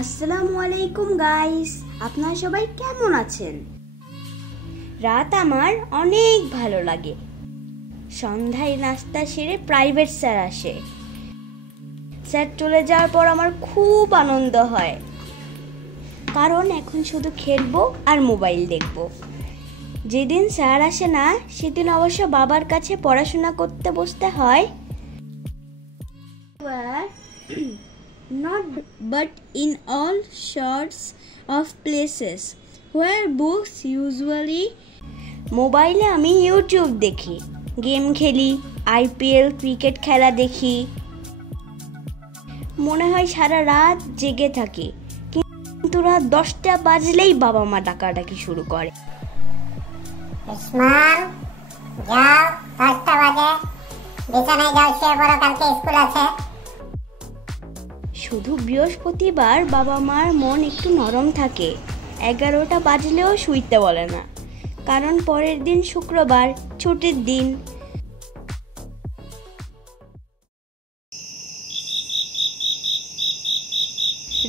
আসসালামু আলাইকুম গাইস, আপনারা সবাই কেমন আছেন? রাত আমার অনেক ভালো লাগে। সন্ধ্যায় নাস্তা সেরে প্রাইভেট স্যার আসে। স্যার চলে যাওয়ার পর আমার খুব আনন্দ হয়, কারণ এখন শুধু খেলবো আর মোবাইল দেখব। যেদিন স্যার আসে না সেদিন অবশ্য বাবার কাছে পড়াশোনা করতে বসতে হয়। Not but in all sorts of places where books usually মোবাইলে আমি ইউটিউব দেখি, গেম খেলি, আইপিএল ক্রিকেট খেলা দেখি। মনে হয় সারা রাত জেগে থাকি, কিন্তু রাত 10টা বাজলেই বাবা মা ডাকাডাকি শুরু করে। উসমান, যাও, 10টা বাজে, বিছানায় যাও, শুয়ে পড়ো, কালকে স্কুল আছে। শুধু বৃহস্পতিবার বাবা মার মন একটু নরম থাকে, 11টা বাজলেও শুইতে বলে না, কারণ পরের দিন শুক্রবার, ছুটির দিন।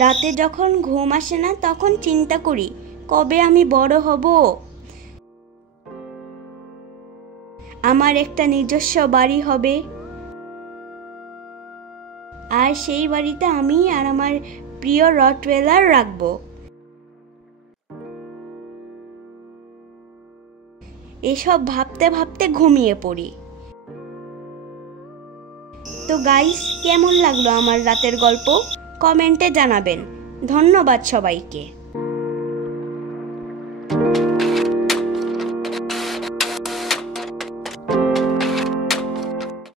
রাতে যখন ঘুম আসে না তখন চিন্তা করি, কবে আমি বড় হব, আমার একটা নিজস্ব বাড়ি হবে, আর সেই বাড়িতে আমি আর আমার প্রিয় রটওয়েলার রাখবো। এসব ভাবতে ভাবতে ঘুমিয়ে পড়ি। তো গাইস, কেমন লাগলো আমার রাতের গল্প? কমেন্টে জানাবেন। ধন্যবাদ সবাইকে।